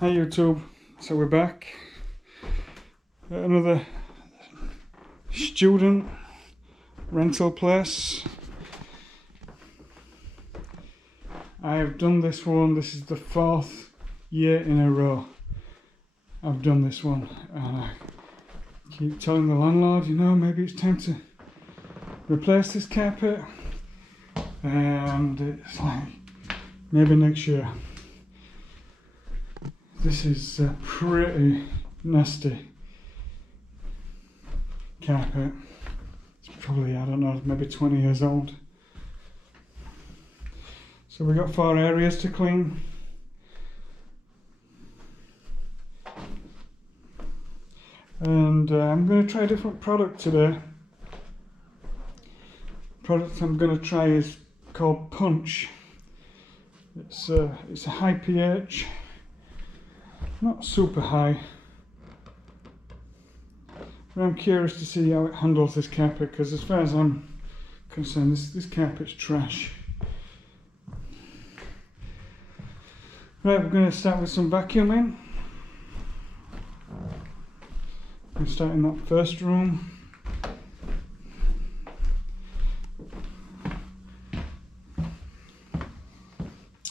Hi YouTube, so we're back at another student rental place. I have done this one. This is the 4th year in a row I've done this one, and I keep telling the landlord, you know, maybe it's time to replace this carpet, and it's like maybe next year. This is a pretty nasty carpet. It's probably, I don't know, maybe 20 years old. So we've got 4 areas to clean. And I'm going to try a different product today. The product I'm going to try is called Punch. It's a high pH. Not super high, but I'm curious to see how it handles this carpet, because as far as I'm concerned, this carpet's trash. Right, we're going to start with some vacuuming. We'll start in that first room.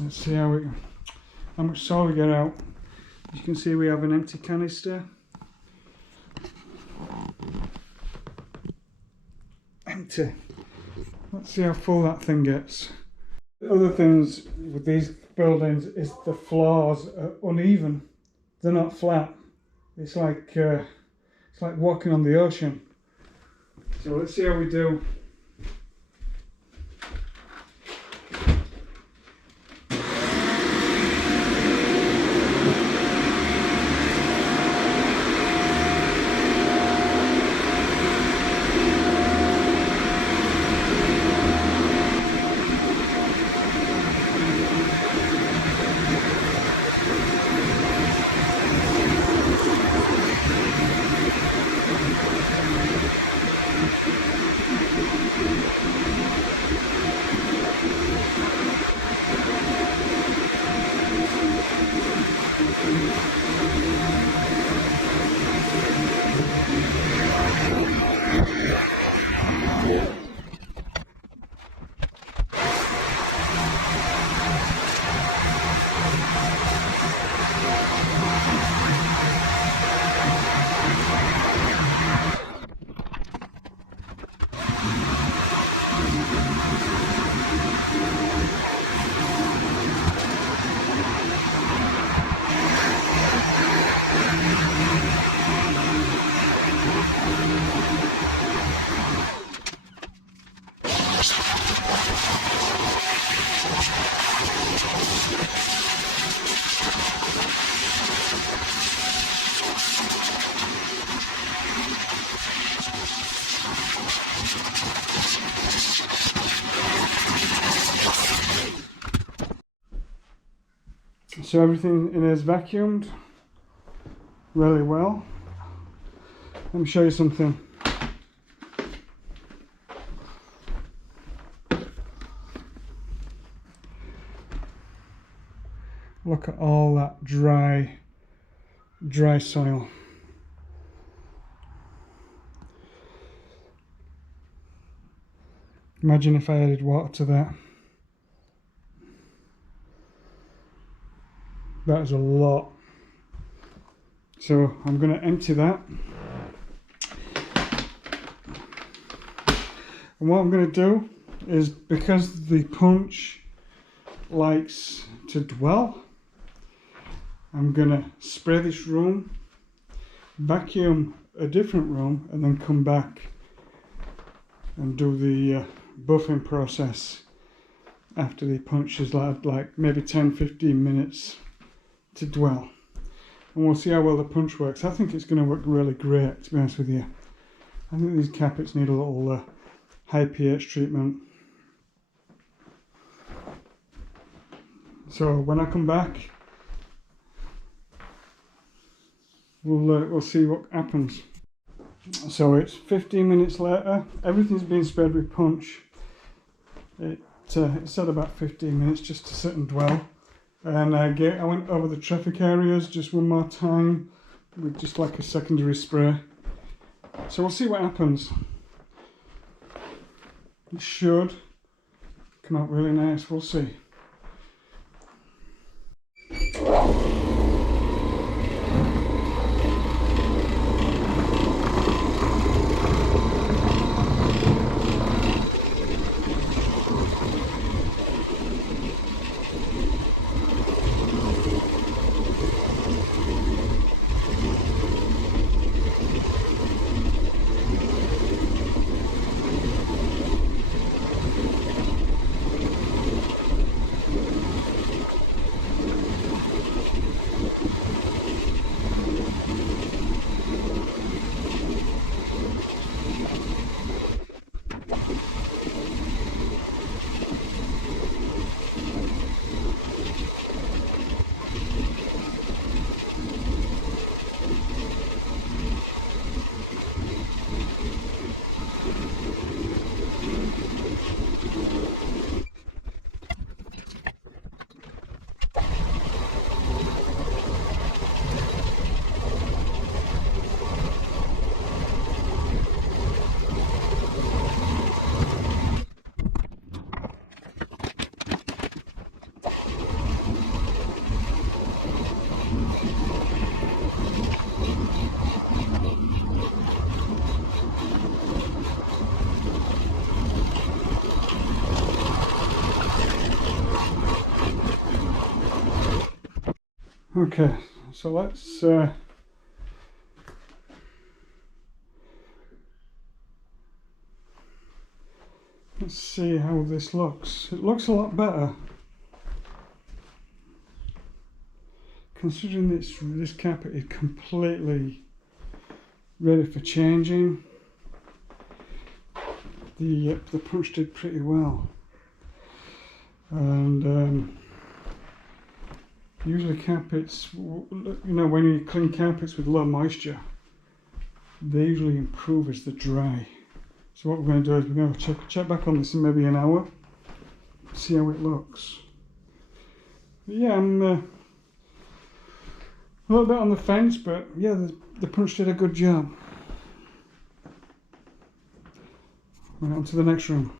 Let's see how much soil we get out. As you can see, we have an empty canister. Empty. Let's see how full that thing gets. The other things with these buildings is the floors are uneven. They're not flat. It's like walking on the ocean. So let's see how we do. So everything in here is vacuumed really well. Let me show you something. Look at all that dry soil. Imagine if I added water to that. That is a lot. So I'm going to empty that. And what I'm going to do is, because the punch likes to dwell, I'm going to spray this room, vacuum a different room, and then come back and do the buffing process after the punch has like maybe 10-15 minutes to dwell. And we'll see how well the punch works. I think it's going to work really great, to be honest with you. I think these carpets need a little high pH treatment. So when I come back, we'll see what happens. So it's 15 minutes later. Everything's been sprayed with punch. It said about 15 minutes just to sit and dwell. And I went over the traffic areas just one more time with just like a secondary spray. So we'll see what happens. It should come out really nice, we'll see. Okay, so let's see how this looks. It looks a lot better, considering this carpet is completely ready for changing. The punch did pretty well, and usually carpets, you know, when you clean carpets with low moisture, they usually improve as they dry. So what we're going to do is we're going to check back on this in maybe an hour, see how it looks. But yeah, I'm a little bit on the fence, but yeah, the punch did a good job. Right, on to the next room.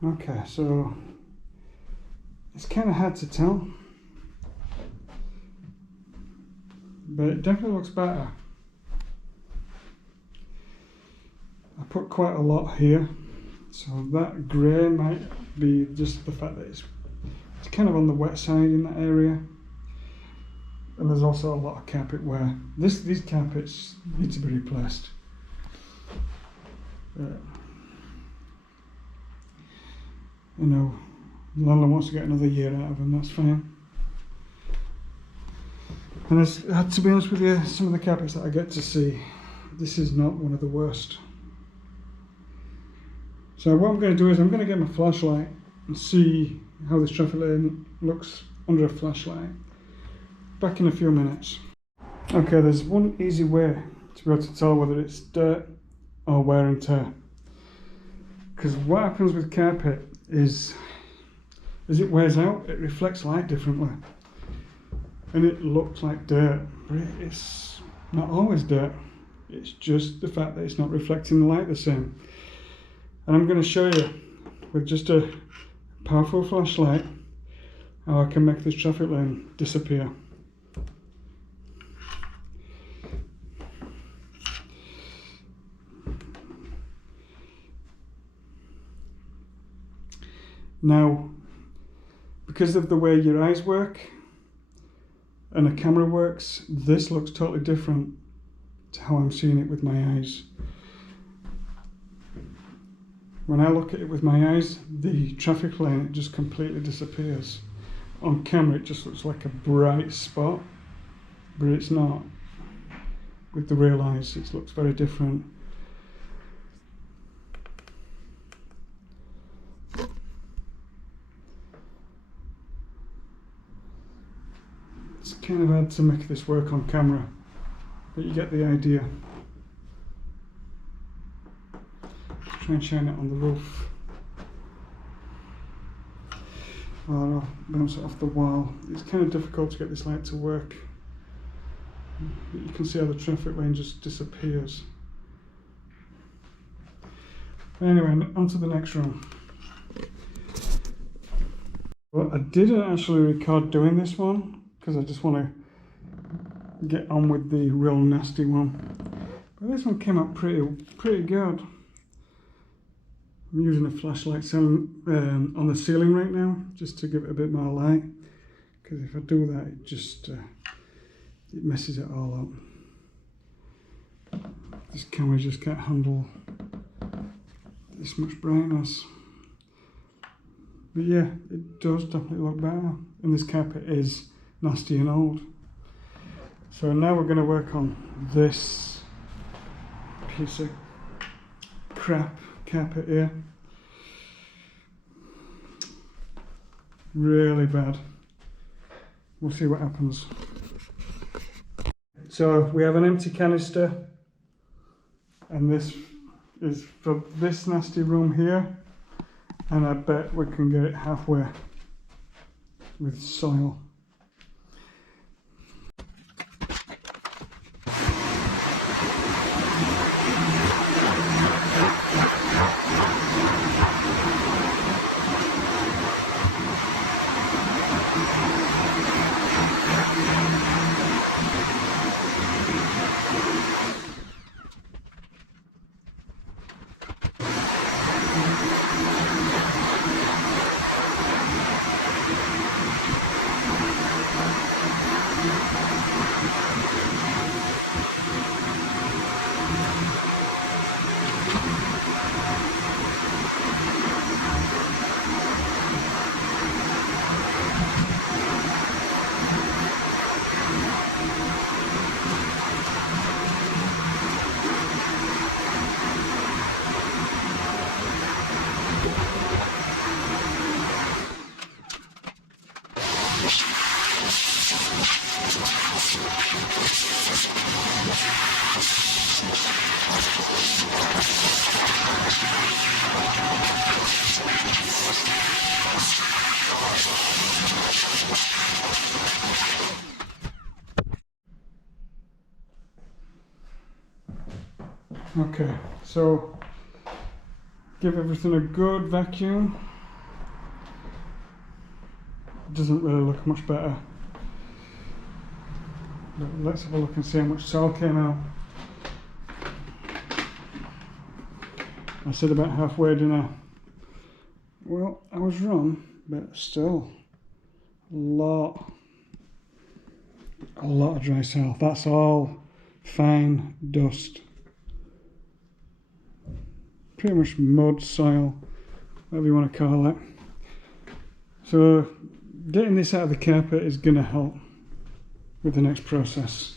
Okay, so it's kind of hard to tell, but it definitely looks better. I put quite a lot here, so that grey might be just the fact that it's kind of on the wet side in that area, and there's also a lot of carpet wear. These carpets need to be replaced. You know, the landlord wants to get another year out of them, that's fine. And to be honest with you, some of the carpets that I get to see, this is not one of the worst. So what I'm going to do is I'm going to get my flashlight and see how this traffic lane looks under a flashlight. Back in a few minutes. Okay, there's one easy way to be able to tell whether it's dirt or wear and tear. Because what happens with carpet is, as it wears out, it reflects light differently. And it looks like dirt, but it's not always dirt. It's just the fact that it's not reflecting the light the same. And I'm going to show you with just a powerful flashlight how I can make this traffic lane disappear. Now, because of the way your eyes work and a camera works, this looks totally different to how I'm seeing it with my eyes. When I look at it with my eyes, the traffic lane, it just completely disappears. On camera, it just looks like a bright spot, but it's not. With the real eyes, it looks very different. It's kind of hard to make this work on camera, but you get the idea. Try and shine it on the roof. Or I'll bounce it off the wall. It's kind of difficult to get this light to work. But you can see how the traffic lane just disappears. Anyway, on to the next room. Well, I didn't actually record doing this one because I just want to get on with the real nasty one. But this one came out pretty good. I'm using a flashlight on the ceiling right now just to give it a bit more light, because if I do that, it just it messes it all up. This camera just can't handle this much brightness. But yeah, it does definitely look better, and this carpet is nasty and old. So now we're going to work on this piece of crap carpet here. Really bad. We'll see what happens. So we have an empty canister, and this is for this nasty room here, and I bet we can get it halfway with soil. Okay, so give everything a good vacuum. It doesn't really look much better. But let's have a look and see how much soil came out. I said about halfway, didn't I? Well, I was wrong, but still a lot of dry soil. That's all fine dust. Pretty much mud, soil, whatever you want to call it. So getting this out of the carpet is going to help with the next process.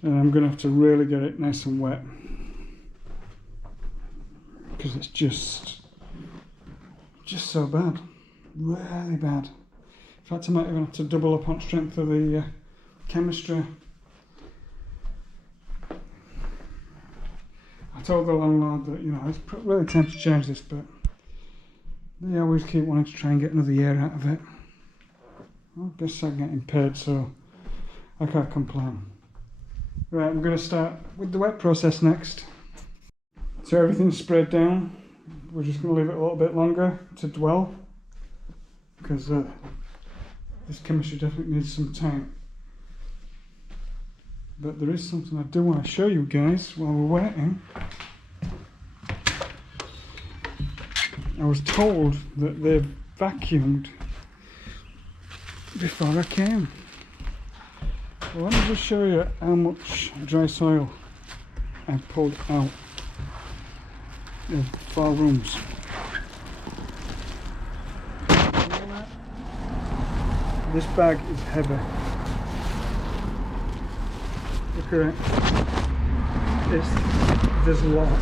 And I'm going to have to really get it nice and wet, because it's just so bad, really bad. In fact, I might even have to double up on strength of the chemistry. I told the landlord that, you know, it's really time to change this, but they always keep wanting to try and get another year out of it. Well, I guess I'm getting paid, so I can't complain. Right, I'm going to start with the wet process next. So everything's sprayed down. We're just going to leave it a little bit longer to dwell, because this chemistry definitely needs some time. But there is something I do want to show you guys while we're waiting. I was told that they've vacuumed before I came. Well, let me just show you how much dry soil I pulled out of 4 rooms. This bag is heavy. Look at it. There's lots.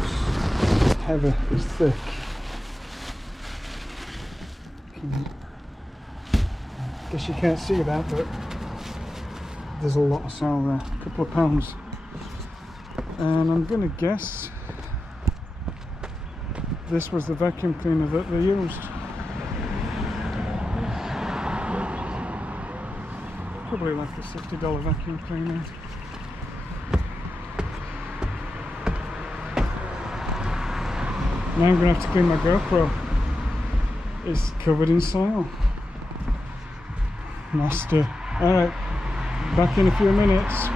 It's heavy, it's thick. Guess you can't see that, but there's a lot of soil there, a couple of pounds. And I'm gonna guess this was the vacuum cleaner that they used. Probably like a $60 vacuum cleaner. Now I'm gonna have to clean my GoPro. It's covered in soil. Nasty. Alright, back in a few minutes.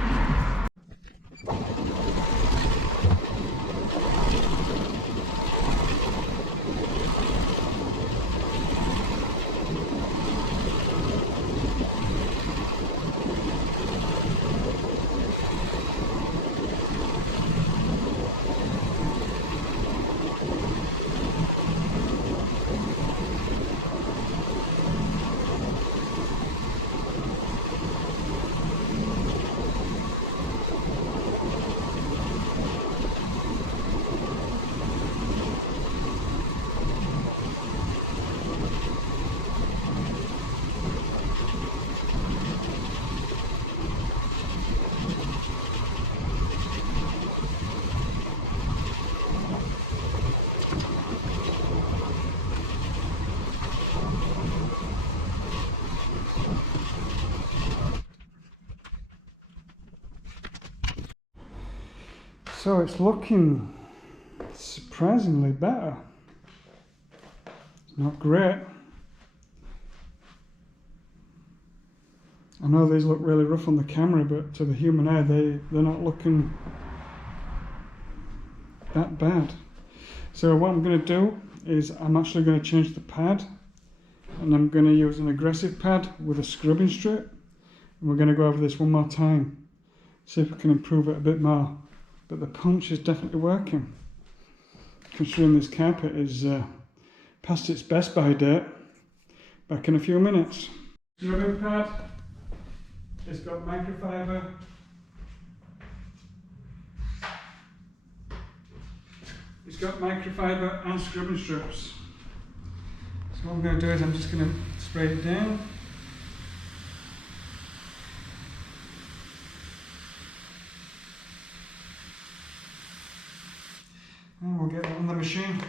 So it's looking surprisingly better. It's not great. I know these look really rough on the camera, but to the human eye they're not looking that bad. So what I'm going to do is I'm actually going to change the pad, and I'm going to use an aggressive pad with a scrubbing strip, and we're going to go over this one more time, see if we can improve it a bit more. But the punch is definitely working, considering this carpet is past its best by date. Back in a few minutes. Scrubbing pad, it's got microfiber. It's got microfiber and scrubbing strips. So what I'm going to do is I'm just going to spray it down. And we'll get it on the machine.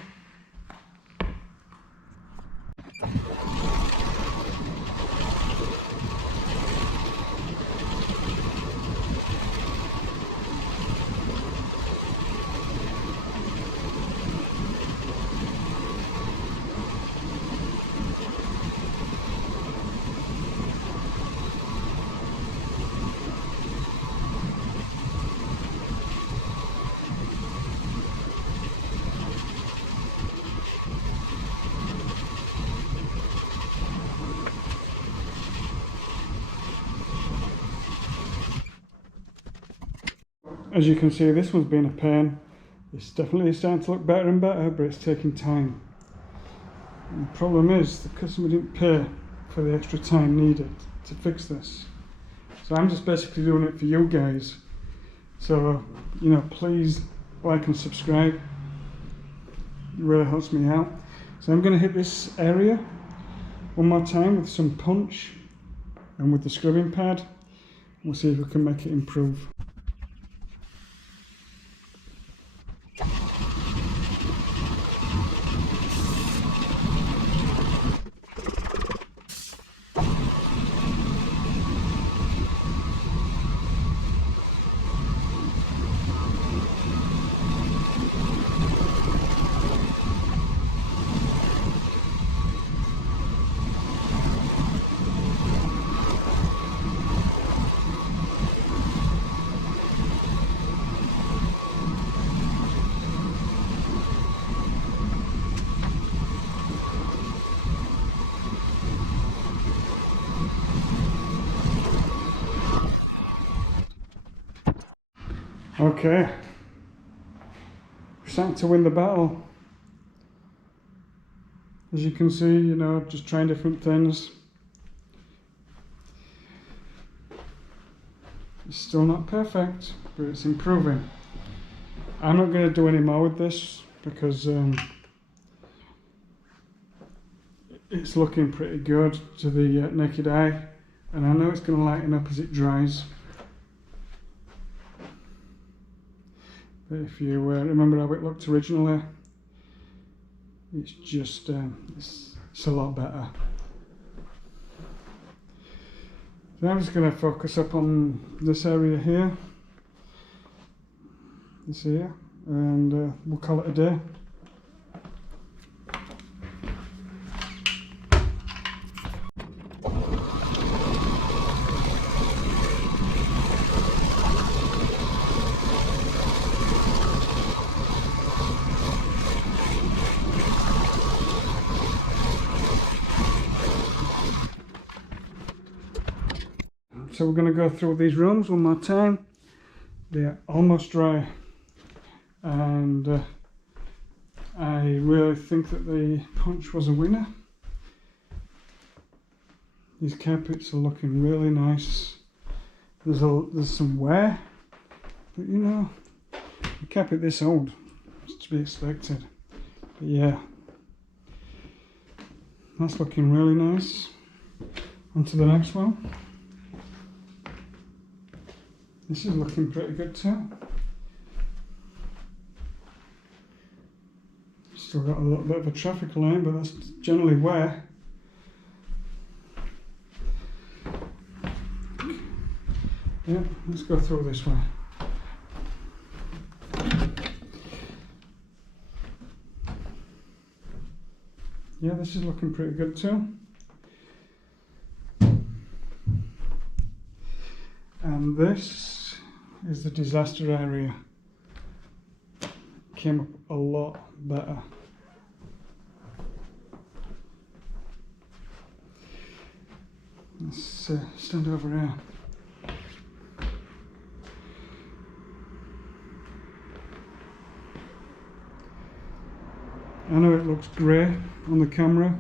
As you can see, this one's been a pain. It's definitely starting to look better and better, but it's taking time. And the problem is the customer didn't pay for the extra time needed to fix this. So I'm just basically doing it for you guys. So, you know, please like and subscribe. It really helps me out. So I'm going to hit this area one more time with some punch and with the scrubbing pad. We'll see if we can make it improve. Okay, we're starting to win the battle. As you can see, you know, just trying different things. It's still not perfect, but it's improving. I'm not going to do any more with this because it's looking pretty good to the naked eye, and I know it's going to lighten up as it dries. But if you remember how it looked originally, it's just it's a lot better. So I'm just going to focus up on this area here, this here, and we'll call it a day. So we're going to go through these rooms one more time. They're almost dry, and I really think that the punch was a winner. These carpets are looking really nice. There's some wear, but you know, a carpet this old, it's to be expected. But yeah, that's looking really nice. On to the next one. This is looking pretty good too. Still got a little bit of a traffic line, but that's generally wear. Yeah, let's go through this way. Yeah, this is looking pretty good too. And this is the disaster area. Came up a lot better. Let's stand over here. I know it looks grey on the camera,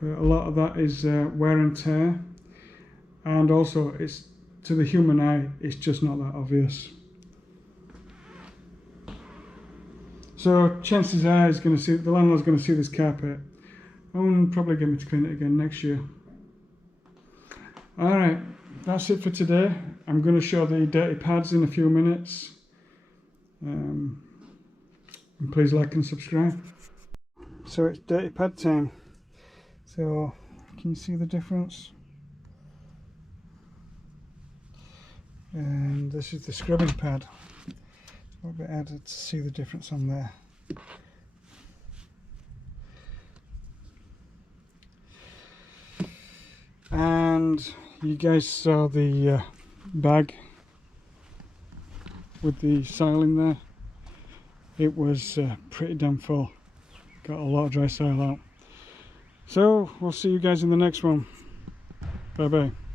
but a lot of that is wear and tear, and also it's, to the human eye, it's just not that obvious. So chances are the landlord's going to see this carpet and probably get me to clean it again next year. Alright, that's it for today. I'm going to show the dirty pads in a few minutes. And please like and subscribe. So it's dirty pad time. So can you see the difference? And this is the scrubbing pad. A little bit added to see the difference on there. And you guys saw the bag with the soil in there. It was pretty damn full. Got a lot of dry soil out. So we'll see you guys in the next one. Bye bye.